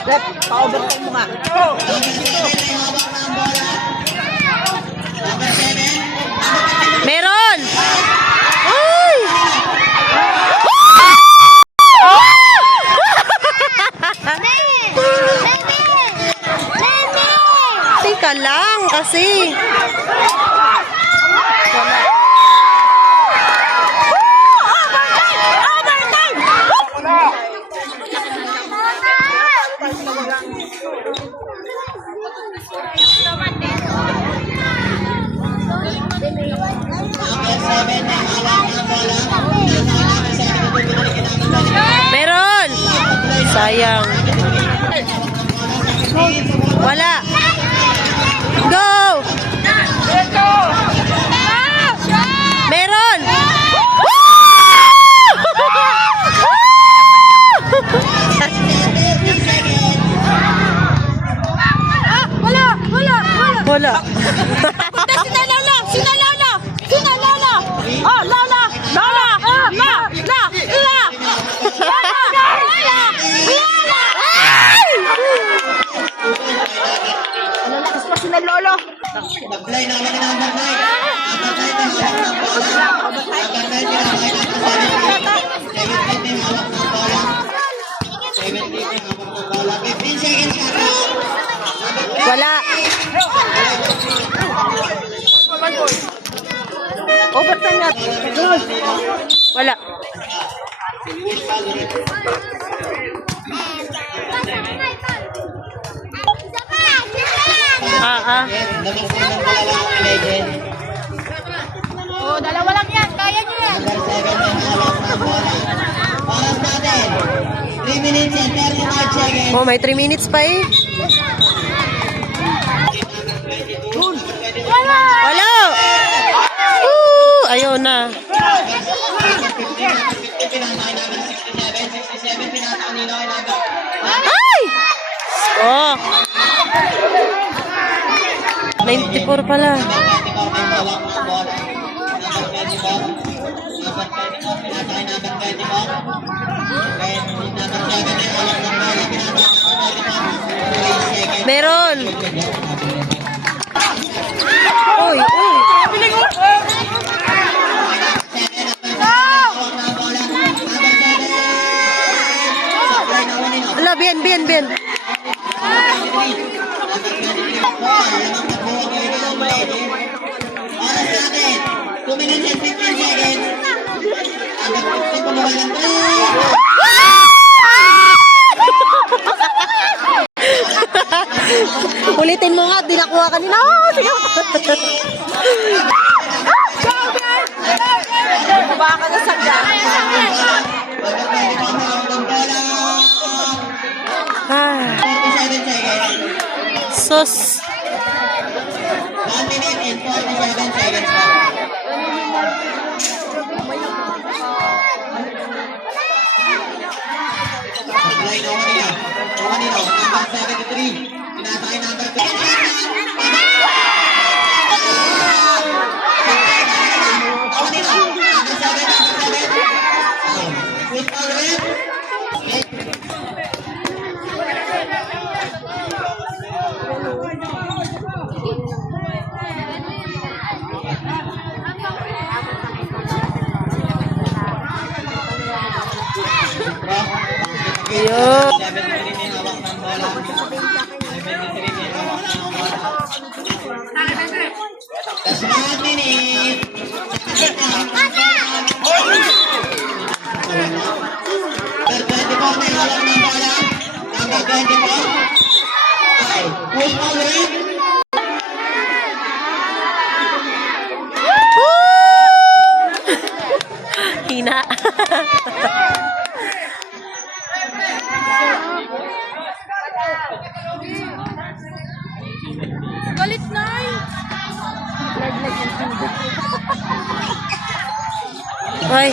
Rep, pa-overtime mo nga. Meron! Ay! Teka lang kasi. Meron! Sayang. Wala. Go! Meron! Wala. Sina Lola! Sina Lola! Sina Lola! Oh, Lola! Lola! La! La! La! Lalakas pa sina Lolo! Nag-play na kami ng Bernay. Wala. Overtime na. Wala. Oh, dalawa lang yan. Kaya niyo yan. Oras natin, 3 minutes and 35 seconds. Oh, may 3 minutes pa eh. Wala! Ayaw na. Ay! Oh! 94 pala. Meron. Uy, uy. Ala, bien. Oras natin, 2 minutes and 15 seconds. Ulitin mo nga, di nakuha kanina. Oh, sige. Baka na sagda. Ah. 47 seconds. Sus. 1 minute and 47 seconds pa. Supply na Manila. Number 73. Pinasakay number 7. Yo. 73 din hawak ng bola. 73 din hawak ng bola. That's 1 minute. Number 24 din hawak ng bola. Number 24. Okay. Push ball rin. Hina. Galit na. Ay.